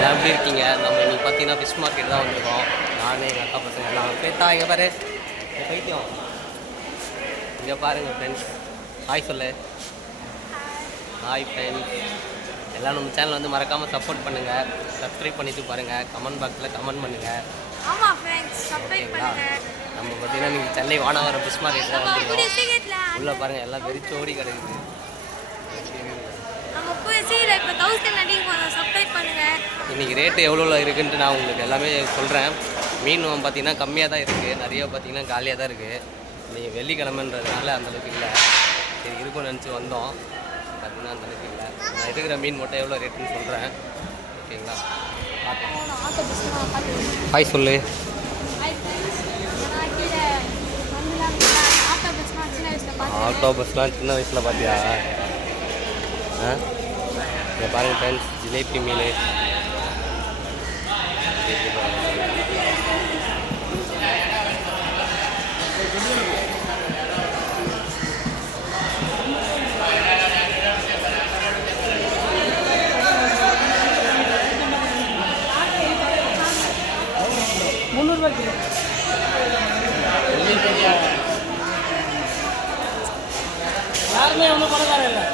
எல்லாம் எப்படி இருக்கீங்க? நம்ம இன்னைக்கு பார்த்தீங்கன்னா ஃபிஷ் மார்க்கெட் தான் வந்திருக்கோம். நானே எங்கள் அக்கா பசங்க எல்லாம் பேத்தா இங்கே பாரு பைத்தியம். இங்கே பாருங்கள் ஃப்ரெண்ட்ஸ், ஹாய் சொல்லு. ஹாய் ஃப்ரெண்ட்ஸ், எல்லாம் நம்ம சேனல் வந்து மறக்காமல் சப்போர்ட் பண்ணுங்கள், சப்ஸ்கிரைப் பண்ணிவிட்டு பாருங்கள், கமெண்ட் பாக்ஸில் கமெண்ட் பண்ணுங்கள். ஆமாம் ஃப்ரெண்ட்ஸ், சப்ஸ்கிரைப் பண்ணுங்கள். நம்ம பார்த்தீங்கன்னா நீங்கள் சென்னை வானவரம் ஃபிஷ் மார்க்கெட் தான் வந்துருக்கோம். உள்ளே பாருங்கள் எல்லாம் வெறிச்சோடி கிடக்குது. இன்றைக்கி ரேட்டு எவ்வளோ இருக்குன்ட்டு நான் உங்களுக்கு எல்லாமே சொல்கிறேன். மீன் பார்த்திங்கன்னா கம்மியாக தான் இருக்குது, நிறைய பார்த்திங்கன்னா காலியாக தான் இருக்குது. நீங்கள் வெள்ளிக்கிழமைன்றதுனால அந்தளவுக்கு இல்லை. சரி இருக்கும்னு நினச்சி வந்தோம், பார்த்திங்கன்னா அந்தளவுக்கு இல்லை. நான் எடுக்கிற மீன் மட்டும் எவ்வளோ ரேட்டுன்னு சொல்கிறேன், ஓகேங்களா? ஹாய் சொல்லு. ஆக்டோபஸ்லாம் சின்ன வயசில் பார்த்தியா? இங்கே பாருங்கள் ஃப்ரெண்ட்ஸ், ஜிலேபி மீன். யாருமே ஒன்றும் பணக்காரன் இல்லை.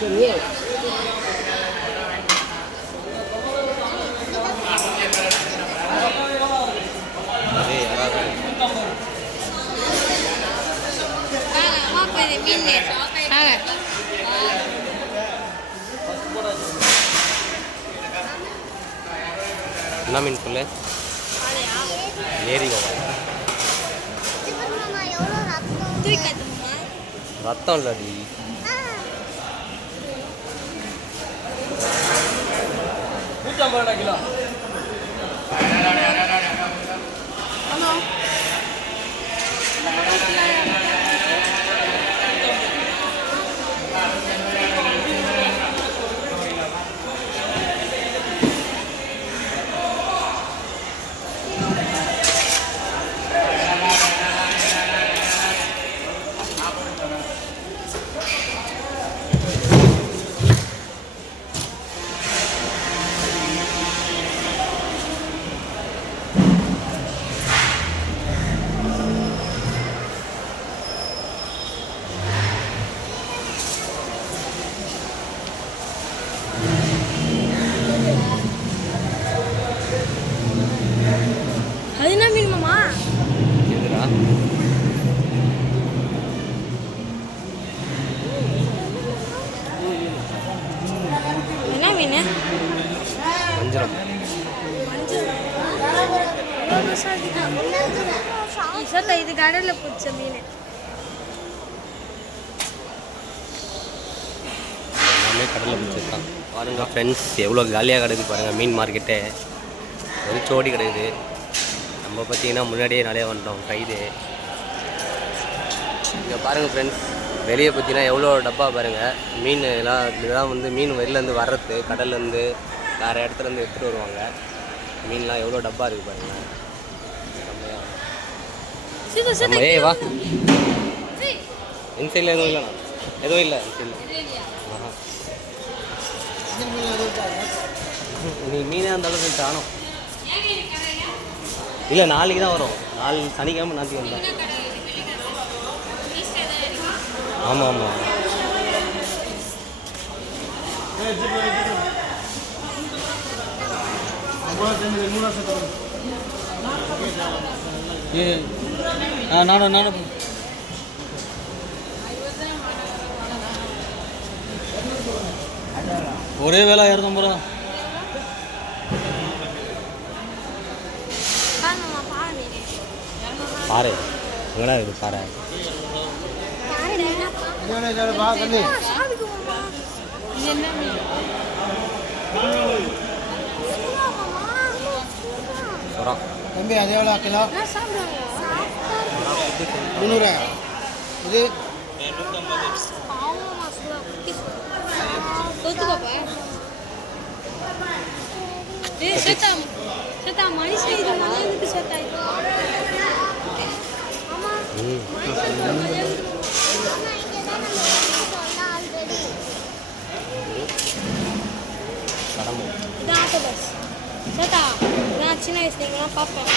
சரி, என்ன மீன் சொல்லு? ஏரி கோவா. ரத்தம் இல்லடி. கிலோ. இது கடல்ல பிடிச்ச மீன். எல்லாமே கடலில் பிடிச்சிருக்கான். பாருங்கள் ஃப்ரெண்ட்ஸ், எவ்வளோ காலியாக கிடக்குது பாருங்கள் மீன் மார்க்கெட்டே. வெறிச்சோடி கிடக்குது. நம்ம பார்த்தீங்கன்னா முன்னாடியே நிறைய வந்துட்டோம் கைது. இங்கே பாருங்கள் ஃப்ரெண்ட்ஸ், வெளியே பார்த்தீங்கன்னா எவ்வளோ டப்பா பாருங்கள். மீன் இதெல்லாம் வந்து மீன் வெளிலேருந்து வர்றது, கடல்லேருந்து வேறு இடத்துலேருந்து எடுத்துகிட்டு வருவாங்க. மீன்லாம் எவ்வளோ டப்பா இருக்குது பாருங்கள். ஏய் வா, என் சைடில் எதுவும் இல்லைண்ணா, எதுவும் இல்லை என் சைடில். நீ மீனே இருந்தாலும் தானோம் இல்லை, நாளைக்கு தான் வரும். சனிக்கிழமை நாளைக்கு வந்தோம். ஆமாம் ஆமாம். நானும் ஒரே வேலை 250 ரூபா. பாரு எங்கடா இருக்குது பாரு. தம்பி அது எவ்வளோ கிலோ? 300. இது மனுஷன் இது மாதிரி சேர்த்தா ஆக்டோபஸ் சேட்டா நான் சின்ன வயசுல இங்கெல்லாம் பார்ப்பேன்.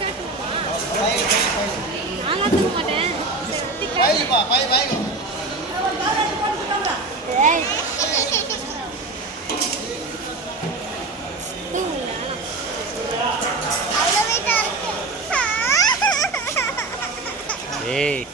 கேட்டுமா நான் தூக்க மாட்டேன். ஏய் ஏய்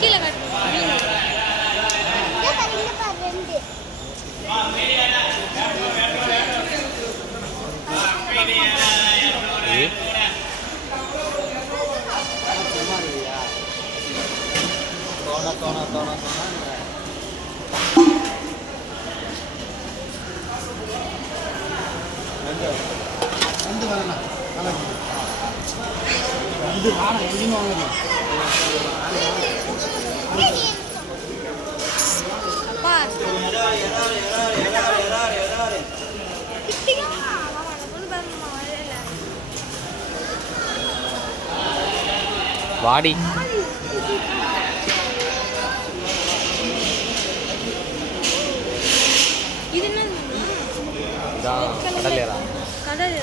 கீழே ரெண்டு வரணும் இது நானும் எங்கேயும் வாங்குது அப்பா வாடி இது என்ன இதான் கடல் ஏறா. கடல்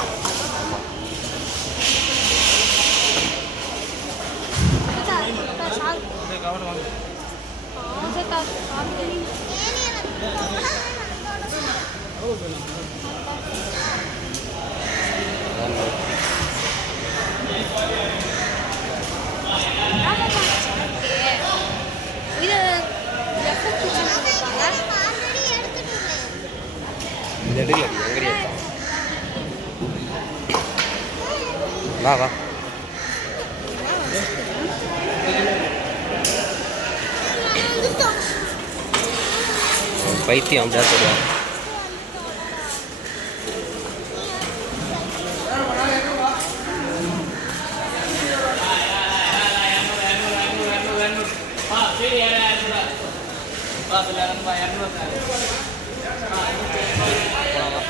இந்த இடத்துல எங்கடி இருக்கா? வா வா பைத்தியம் அப்படியா சொல்லுவாங்க.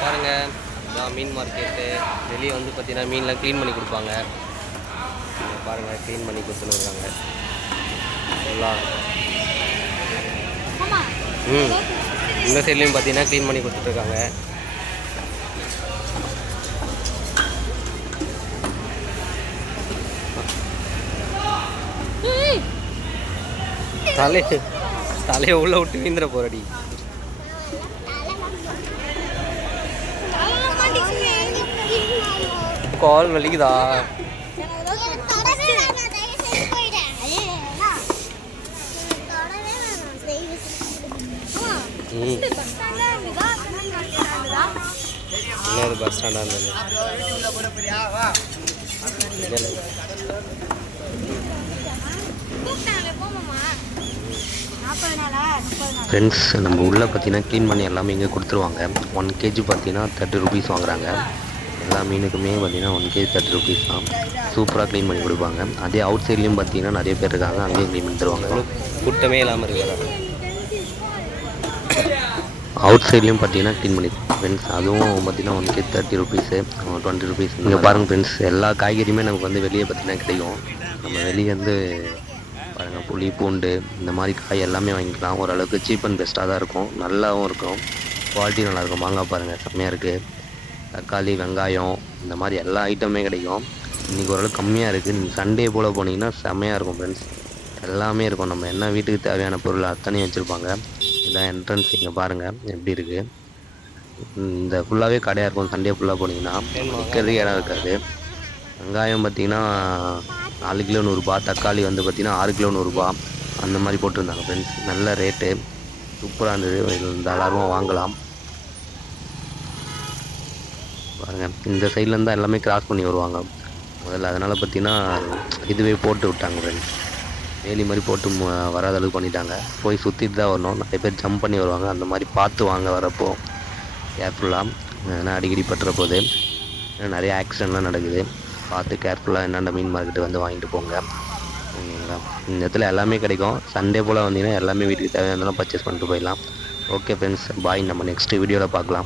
பாருங்க இதான் மீன் மார்க்கெட்டு. வெளியே வந்து பார்த்தீங்கன்னா மீன்லாம் க்ளீன் பண்ணி கொடுப்பாங்க. பாருங்கள் க்ளீன் பண்ணி கொடுத்துன்னு இருக்காங்க எல்லாம். இந்த சைட்லேயும் பார்த்தீங்கன்னா க்ளீன் பண்ணி கொடுத்துட்ருக்காங்க. தலையை உள்ள விட்டு வீந்துட போறடி. கால் வலிக்குதா? என்னது பஸ் ஸ்டாண்டாக இருந்தது? ஃப்ரெண்ட்ஸ் நம்ம உள்ளே பார்த்தீங்கன்னா க்ளீன் பண்ணி எல்லாமே இங்கே கொடுத்துருவாங்க. 1 kg பார்த்தீங்கன்னா 30 rupees வாங்குறாங்க. எல்லா மீனுக்குமே பார்த்தீங்கன்னா 1 kg 30 rupees தான். சூப்பராக க்ளீன் பண்ணி கொடுப்பாங்க. அதே அவுட் சைட்லேயும் பார்த்தீங்கன்னா நிறைய பேர் இருக்காங்க, அங்கேயும் க்ளீன் பண்ணி தருவாங்க. கூட்டமே இல்லாமல் இருக்கிறாங்க. அவுட் சைட்லேயும் பார்த்தீங்கன்னா க்ளீன் பண்ணி ஃப்ரெண்ட்ஸ், அதுவும் பார்த்தீங்கன்னா 1 kg 30 rupees 20 rupees. இங்கே பாருங்கள் ஃப்ரெண்ட்ஸ், எல்லா காய்கறியுமே நமக்கு வந்து வெளியே பார்த்தீங்கன்னா கிடைக்கும். நம்ம வெளியே வந்து பாருங்கள் புளி பூண்டு இந்த மாதிரி காய் எல்லாமே வாங்கிக்கலாம். ஓரளவுக்கு சீப் அண்ட் பெஸ்ட்டாக தான் இருக்கும், நல்லாவும் இருக்கும், குவாலிட்டி நல்லாயிருக்கும். மாங்காய் பாருங்கள் செம்மையாக இருக்குது. தக்காளி வெங்காயம் இந்த மாதிரி எல்லா ஐட்டமே கிடைக்கும். இன்றைக்கி ஓரளவு கம்மியாக இருக்குது. நீங்கள் சண்டே போல் போனீங்கன்னா செம்மையாக இருக்கும் ஃப்ரெண்ட்ஸ். எல்லாமே இருக்கும். நம்ம என்ன வீட்டுக்கு தேவையான பொருள் அத்தனையும் வச்சுருப்பாங்க. இதான் என்ட்ரன்ஸ். இங்கே பாருங்கள் எப்படி இருக்குது. இந்த ஃபுல்லாகவே கடையாக இருக்கும். சண்டே ஃபுல்லாக போனீங்கன்னா நிற்கிறதுக்கு இடம் இருக்காது. வெங்காயம் பார்த்திங்கன்னா 4 கிலோ 100 ரூபா. தக்காளி வந்து பார்த்திங்கன்னா 6 கிலோ 100 ரூபா. அந்த மாதிரி போட்டிருந்தாங்க ஃப்ரெண்ட்ஸ். நல்ல ரேட்டு, சூப்பராக இருந்தது. தாராளமாக வாங்கலாம். பாருங்கள், இந்த சைட்லேருந்து தான் எல்லாமே கிராஸ் பண்ணி வருவாங்க முதல்ல. அதனால் பார்த்திங்கன்னா இதுவே போட்டு விட்டாங்க ஃப்ரெண்ட்ஸ். வேலி மாதிரி போட்டு வராத அளவுக்கு பண்ணிட்டாங்க. போய் சுற்றிட்டு தான் வரணும். நிறைய பேர் ஜம்ப் பண்ணி வருவாங்க. அந்த மாதிரி பார்த்து வாங்க வரப்போ கேர்ஃபுல்லாக. ஏன்னா அடிக்கடி பட்டுற போது நிறைய ஆக்சிடெண்ட்லாம் நடக்குது. பார்த்து கேர்ஃபுல்லாக என்னென்ன மீன் மார்க்கெட்டு வந்து வாங்கிட்டு போங்க. ஓகேங்களா? இந்த இடத்துல எல்லாமே கிடைக்கும். சண்டே போல் வந்தீங்கன்னா எல்லாமே வீட்டுக்கு தேவையானதெல்லாம் பர்ச்சேஸ் பண்ணிட்டு போயிடலாம். ஓகே ஃப்ரெண்ட்ஸ், பாய். நம்ம நெக்ஸ்ட் வீடியோவில் பார்க்கலாம்.